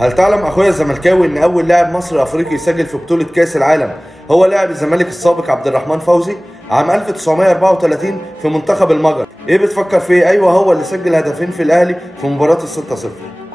هل تعلم اخويا الزملكاوي ان اول لاعب مصري افريقي يسجل في بطولة كاس العالم هو لاعب الزمالك السابق عبد الرحمن فوزي عام 1934 في منتخب المجر؟ ايه بتفكر في ايه؟ ايوه، هو اللي سجل هدفين في الاهلي في مباراة ال6-0.